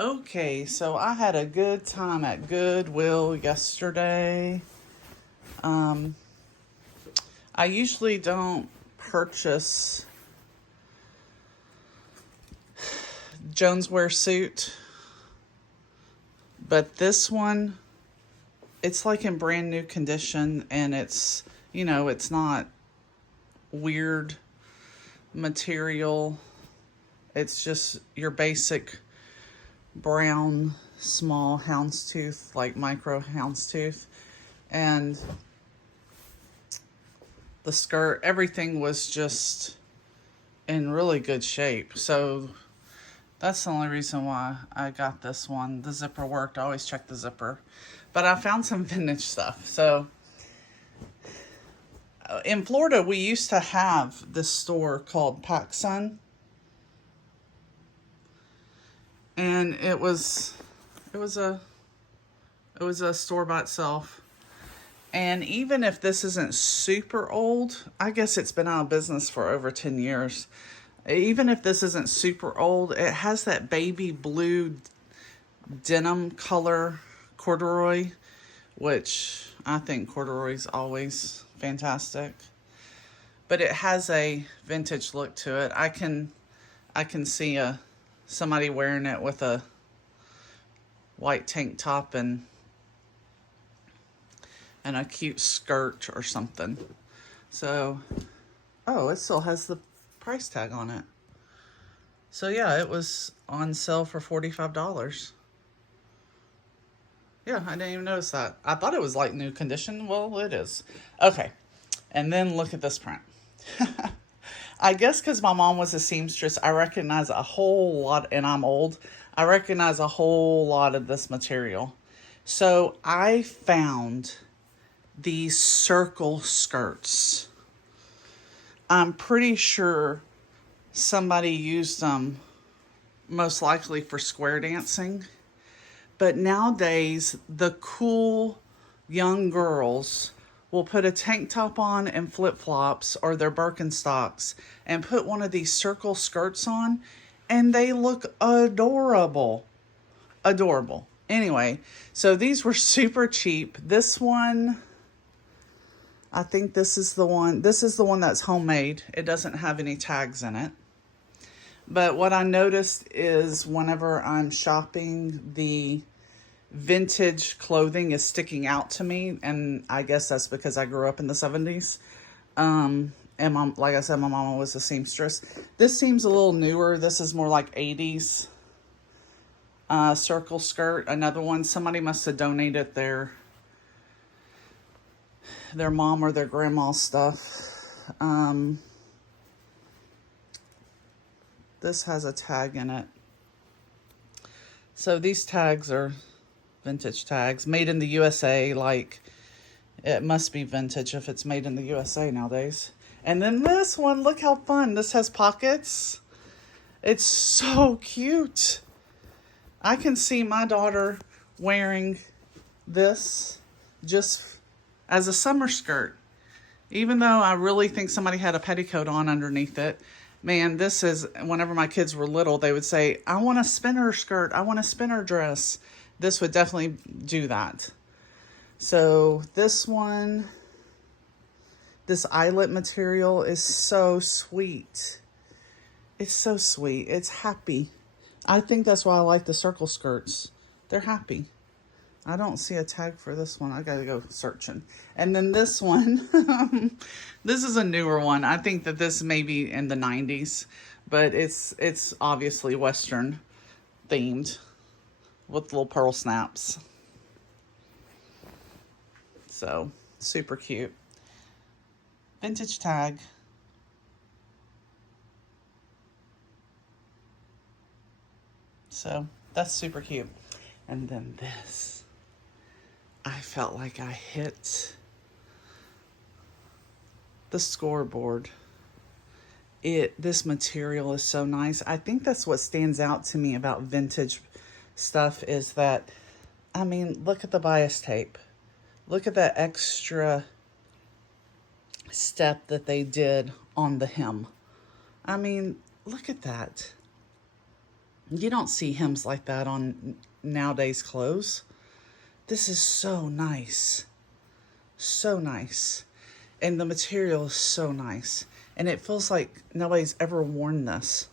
Okay, so I had a good time at Goodwill yesterday. Um, I usually don't purchase Joneswear suit, but this one, it's like in brand new condition and it's not weird material. It's just your basic brown, small houndstooth, like micro houndstooth. And the skirt, everything was just in really good shape. So that's the only reason why I got this one. The zipper worked. I always check the zipper. But I found some vintage stuff. So in Florida, we used to have this store called PacSun. And it was a store by itself. And even if this isn't super old, I guess it's been out of business for over 10 years. Even if this isn't super old, it has that baby blue denim color corduroy, which I think corduroy's always fantastic. But it has a vintage look to it. I can see somebody wearing it with a white tank top and a cute skirt or something. So, it still has the price tag on it. So yeah, it was on sale for $45. Yeah, I didn't even notice that. I thought it was like new condition. Well, it is. Okay, and then look at this print. I guess because my mom was a seamstress, I recognize a whole lot, and I'm old. I recognize a whole lot of this material. So I found these circle skirts. I'm pretty sure somebody used them most likely for square dancing. But nowadays, the cool young girls will put a tank top on and flip-flops or their Birkenstocks and put one of these circle skirts on, and they look adorable. Adorable. Anyway, so these were super cheap. This one, I think this is the one. This is the one that's homemade. It doesn't have any tags in it. But what I noticed is whenever I'm shopping, the vintage clothing is sticking out to me. And I guess that's because I grew up in the 70s. And like I said, my mama was a seamstress. This seems a little newer. This is more like 80s circle skirt. Another one, somebody must have donated their mom or their grandma's stuff. This has a tag in it. So these tags are vintage tags, made in the USA. Like, it must be vintage if it's made in the USA nowadays. And then this one, look how fun. This has pockets. It's so cute. I can see my daughter wearing this just as a summer skirt. Even though I really think somebody had a petticoat on underneath it. Man, this is, whenever my kids were little, they would say, I want a spinner skirt. I want a spinner dress. This would definitely do that. So this one, this eyelet material is so sweet. It's so sweet. It's happy. I think that's why I like the circle skirts. They're happy. I don't see a tag for this one. I gotta go searching. And then this one, this is a newer one. I think that this may be in the 90s, but it's obviously Western themed with little pearl snaps. So, super cute. Vintage tag. So, that's super cute. And then this. I felt like I hit the scoreboard. This material is so nice. I think that's what stands out to me about vintage stuff is that, I mean, look at the bias tape. Look at that extra step that they did on the hem. I mean, look at that. You don't see hems like that on nowadays clothes. This is so nice. So nice. And the material is so nice. And it feels like nobody's ever worn this.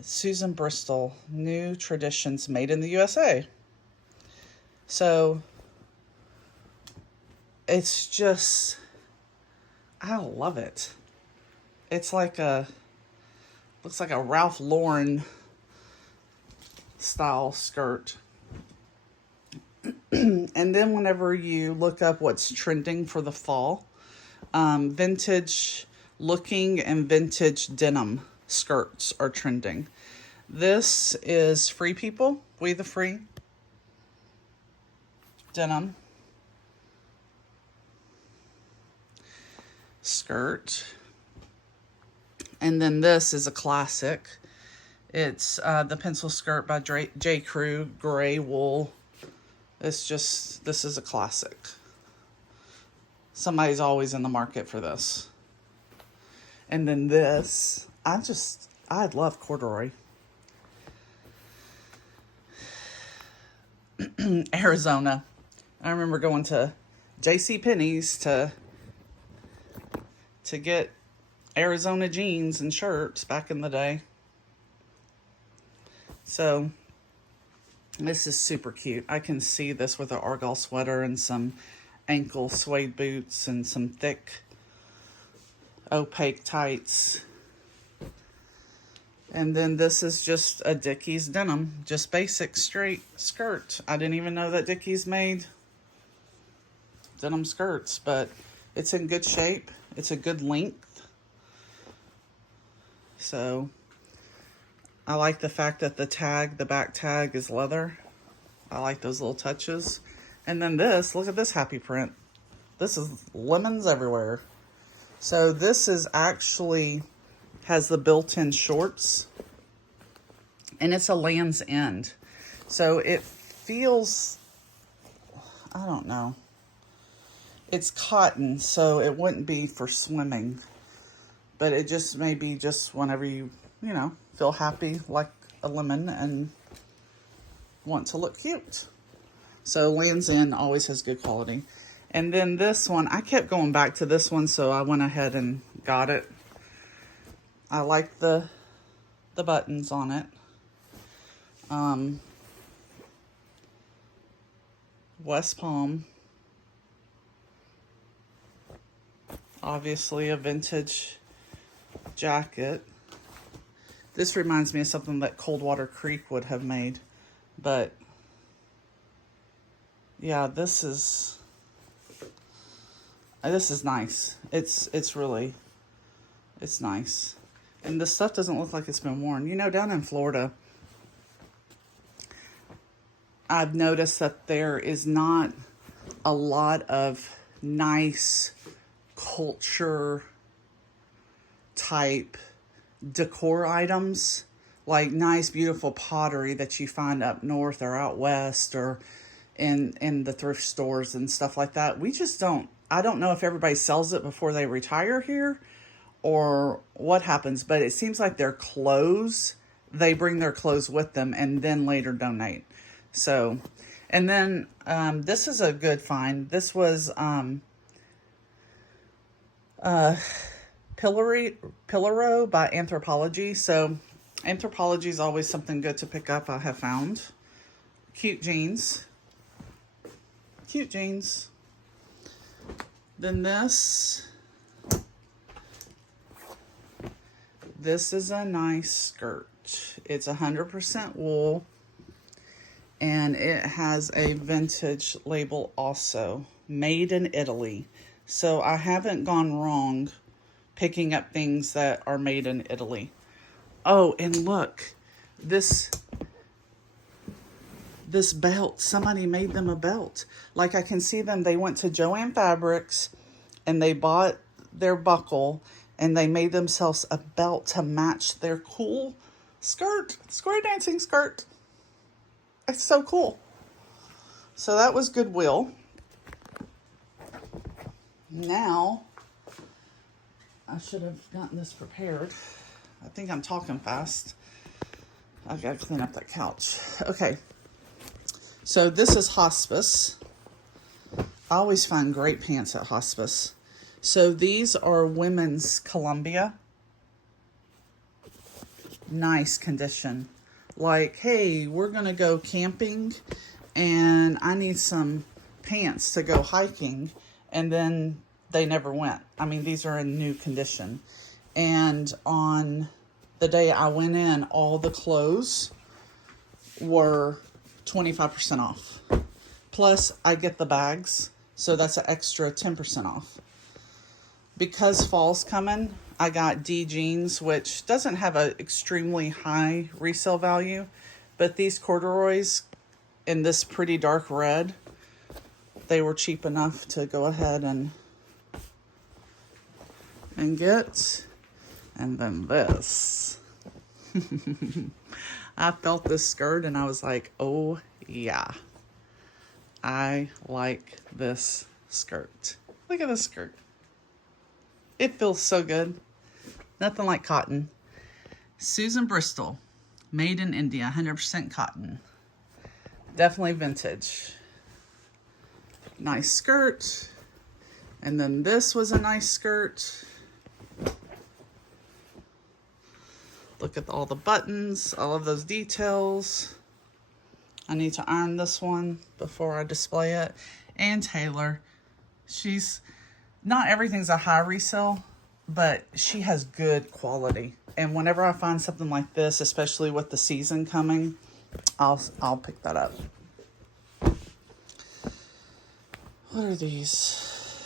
Susan Bristol, New Traditions Made in the USA. So it's just, I love it. It's like looks like a Ralph Lauren style skirt. And then whenever you look up what's trending for the fall, vintage looking and vintage denim skirts are trending. This is Free People, We the Free denim skirt. And then this is a classic. It's the pencil skirt by J. Crew, gray wool. This is a classic. Somebody's always in the market for this. And then this, I love corduroy. Arizona. I remember going to JCPenney's to get Arizona jeans and shirts back in the day. So this is super cute. I can see this with an argyle sweater and some ankle suede boots and some thick opaque tights. And then this is just a Dickies denim, just basic straight skirt. I didn't even know that Dickies made denim skirts, but it's in good shape. It's a good length. So I like the fact that the back tag is leather. I like those little touches. And then this, look at this happy print. This is lemons everywhere. So this is actually has the built-in shorts, and it's a Land's End. So it feels, I don't know. It's cotton, so it wouldn't be for swimming, but it just may be just whenever you feel happy like a lemon and want to look cute. So Land's End always has good quality. And then this one, I kept going back to this one, so I went ahead and got it. I like the buttons on it. West Palm. Obviously a vintage jacket. This reminds me of something that Coldwater Creek would have made. But yeah, this is nice. It's nice. And the stuff doesn't look like it's been worn. Down in Florida, I've noticed that there is not a lot of nice culture type decor items, like nice, beautiful pottery that you find up north or out west or in the thrift stores and stuff like that. We just don't. I don't know if everybody sells it before they retire here or what happens, but it seems like their clothes, they bring their clothes with them and then later donate. So, and then this is a good find. This was Pillow by Anthropology. So Anthropology is always something good to pick up, I have found. Cute jeans. Then this is a nice skirt. It's 100% wool, and it has a vintage label also, made in Italy. So I haven't gone wrong picking up things that are made in Italy. Oh, and look, this belt, somebody made them a belt. Like I can see them, they went to Joann Fabrics and they bought their buckle and they made themselves a belt to match their cool skirt, square dancing skirt. It's so cool. So that was Goodwill. Now, I should have gotten this prepared. I think I'm talking fast. I gotta clean up that couch. Okay. So this is Hospice. I always find great pants at Hospice. So these are women's Columbia. Nice condition. Like, hey, we're gonna go camping and I need some pants to go hiking, and then they never went. I mean, these are in new condition. And on the day I went in, all the clothes were 25% off. Plus, I get the bags, so that's an extra 10% off. Because fall's coming, I got D jeans, which doesn't have an extremely high resale value, but these corduroys in this pretty dark red, they were cheap enough to go ahead and get. And then this. I felt this skirt and I was like, oh yeah, I like this skirt. Look at this skirt. It feels so good. Nothing like cotton. Susan Bristol, made in India, 100% cotton. Definitely vintage. Nice skirt. And then this was a nice skirt. Look at all the buttons, all of those details. I need to iron this one before I display it. And Taylor, not everything's a high resale, but she has good quality. And whenever I find something like this, especially with the season coming, I'll pick that up. What are these?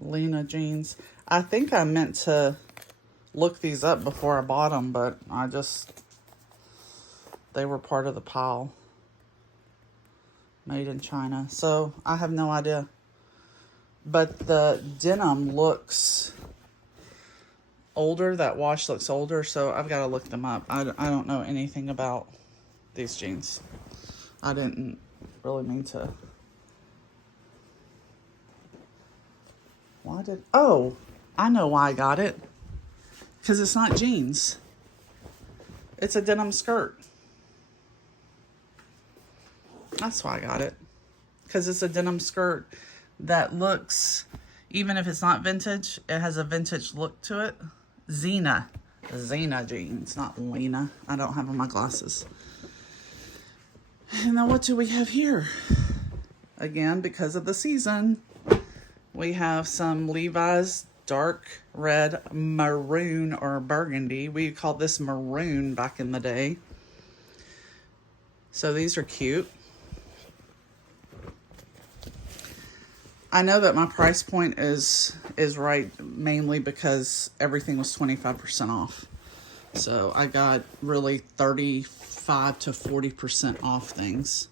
Lena jeans. I think I meant to look these up before I bought them, but they were part of the pile. Made in China. So I have no idea. But the denim looks older. That wash looks older, so I've got to look them up. I don't know anything about these jeans. I didn't really mean to. Oh, I know why I got it. Because it's not jeans. It's a denim skirt. That's why I got it. Because it's a denim skirt that looks, even if it's not vintage, it has a vintage look to it. Xena jeans, not Lena. I don't have on my glasses. And then what do we have here? Again, because of the season, we have some Levi's dark red maroon or burgundy. We called this maroon back in the day. So these are cute. I know that my price point is right mainly because everything was 25% off. So I got really 35 to 40% off things.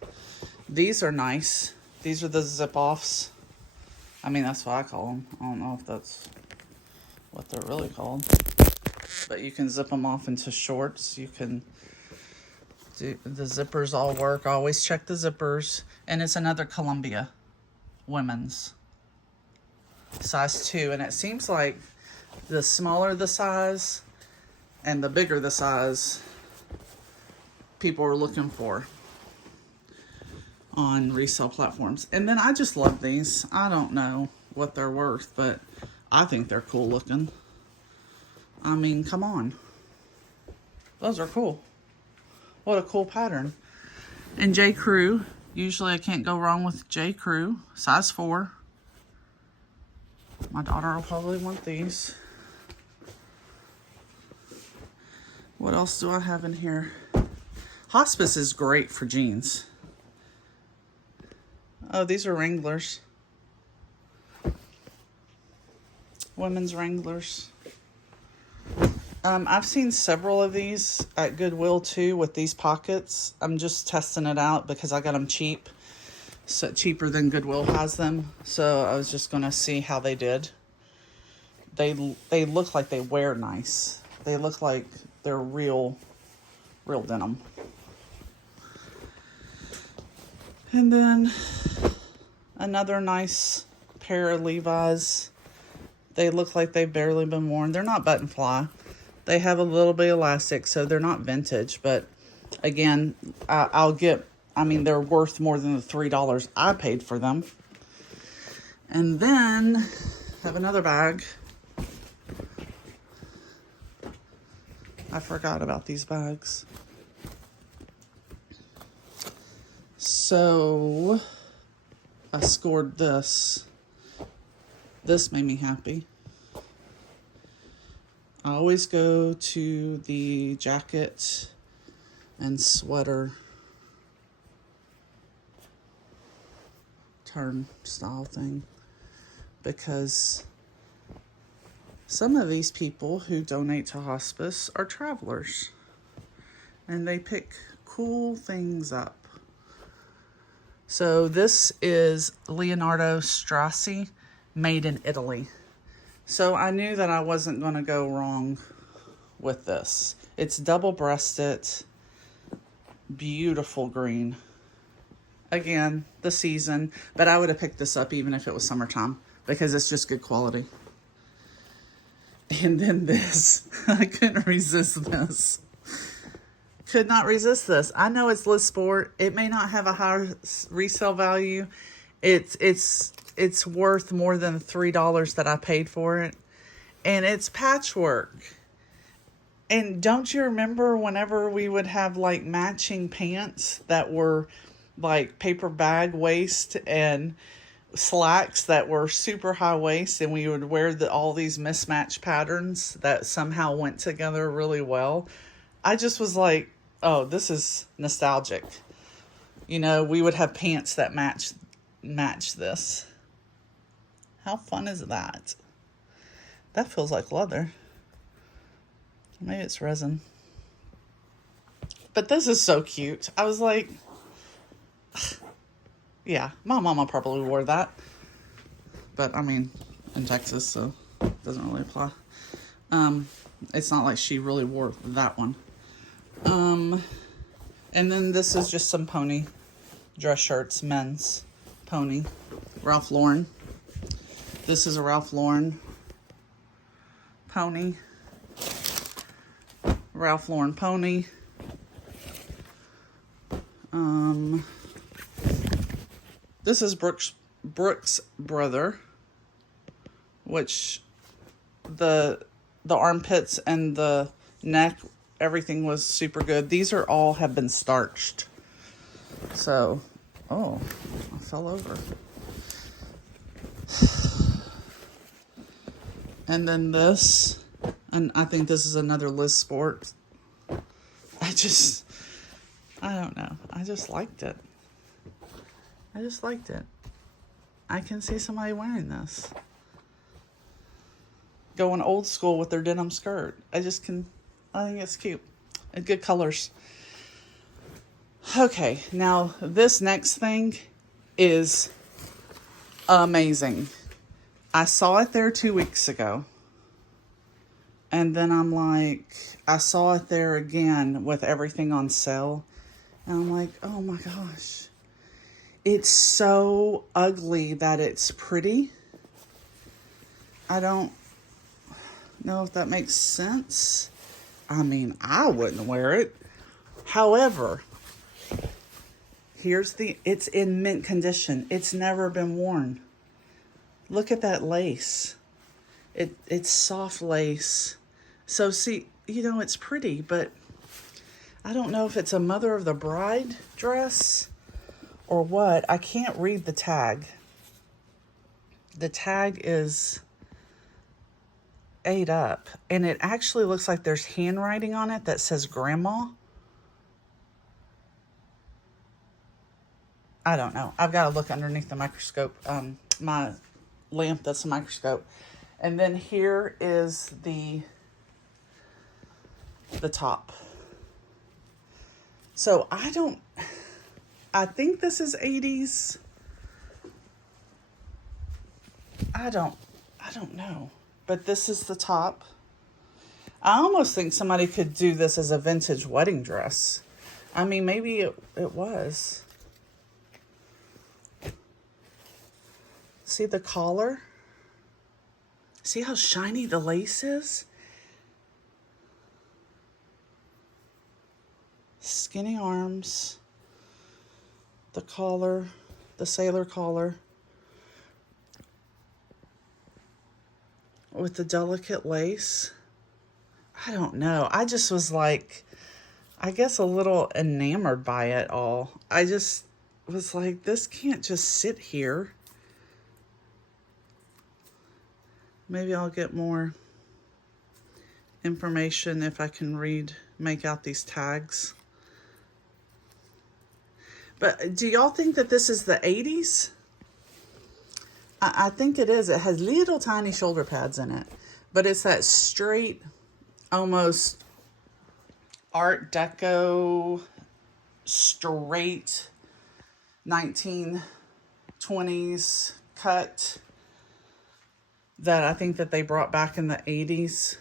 These are nice. These are the zip offs. I mean, that's what I call them. I don't know if that's what they're really called. But you can zip them off into shorts. You can do the zippers all work. Always check the zippers. And it's another Columbia women's. Size 2. And it seems like the smaller the size and the bigger the size, people are looking for on resale platforms. And then I just love these. I don't know what they're worth, but I think they're cool looking. I mean, come on. Those are cool. What a cool pattern. And J. Crew. Usually I can't go wrong with J. Crew. Size 4. My daughter will probably want these. What else do I have in here? Hospice is great for jeans. Oh, these are Wranglers. Women's Wranglers. I've seen several of these at Goodwill too with these pockets. I'm just testing it out because I got them cheap. So cheaper than Goodwill has them. So I was just going to see how they did. They look like they wear nice. They look like they're real denim. And then Another nice pair of Levi's. They look like they've barely been worn. They're not button fly. They have a little bit of elastic, so they're not vintage. But again, they're worth more than the $3 I paid for them. And then I have another bag. I forgot about these bags. So I scored this. This made me happy. I always go to the jacket and sweater turnstile thing because some of these people who donate to hospice are travelers and they pick cool things up. So this is Leonardo Strassi, made in Italy. So I knew that I wasn't going to go wrong with this. It's double-breasted, beautiful green. Again, the season, but I would have picked this up even if it was summertime because it's just good quality. And then this, I couldn't resist this. Could not resist this. I know it's list sport. It may not have a high resale value. It's worth more than $3 that I paid for it. And it's patchwork. And don't you remember whenever we would have like matching pants that were like paper bag waist and slacks that were super high waist, and we would wear all these mismatched patterns that somehow went together really well? I just was like, oh, this is nostalgic. You know, we would have pants that match this. How fun is that? That feels like leather. Maybe it's resin. But this is so cute. I was like, yeah, my mama probably wore that. But I mean, in Texas, so it doesn't really apply. It's not like she really wore that one. And then this is just some pony dress shirts, men's pony, Ralph Lauren. This is a Ralph Lauren pony. Ralph Lauren pony. This is Brooks' brother, which the armpits and the neck, everything was super good. These are all have been starched. So, oh, I fell over. And then this, and I think this is another Liz Sport. I don't know. I just liked it. I can see somebody wearing this. Going old school with their denim skirt. I think it's cute. And good colors. Okay, now this next thing is amazing. I saw it there 2 weeks ago. And then I'm like, I saw it there again with everything on sale. And I'm like, oh my gosh. It's so ugly that it's pretty. I don't know if that makes sense. I mean, I wouldn't wear it. However, it's in mint condition. It's never been worn. Look at that lace. It's soft lace. So see, it's pretty, but I don't know if it's a mother of the bride dress or what. I can't read the tag. The tag is ate up, and it actually looks like there's handwriting on it that says grandma. I don't know. I've got to look underneath the microscope. My lamp, that's a microscope. And then here is the top. So I think this is 80s. I don't know. But this is the top. I almost think somebody could do this as a vintage wedding dress. I mean, maybe it was. See the collar? See how shiny the lace is? Skinny arms. The collar, the sailor collar. With the delicate lace. I don't know. I just was like, I guess a little enamored by it all. I just was like, this can't just sit here. Maybe I'll get more information if I can make out these tags. But do y'all think that this is the 80s? I think it is. It has little tiny shoulder pads in it. But it's that straight, almost Art Deco, straight 1920s cut that I think that they brought back in the 80s.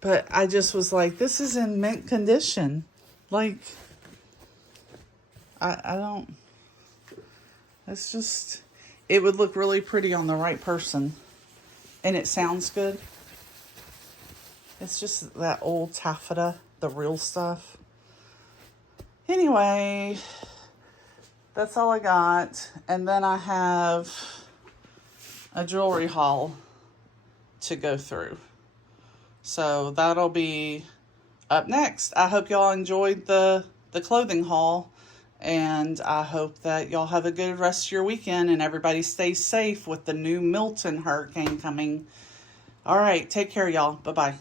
But I just was like, this is in mint condition. Like, I don't, it's just, it would look really pretty on the right person. And it sounds good. It's just that old taffeta, the real stuff. Anyway, that's all I got. And then I have a jewelry haul to go through. So that'll be up next. I hope y'all enjoyed the clothing haul. And I hope that y'all have a good rest of your weekend and everybody stays safe with the new Milton hurricane coming. All right, take care, y'all. Bye-bye.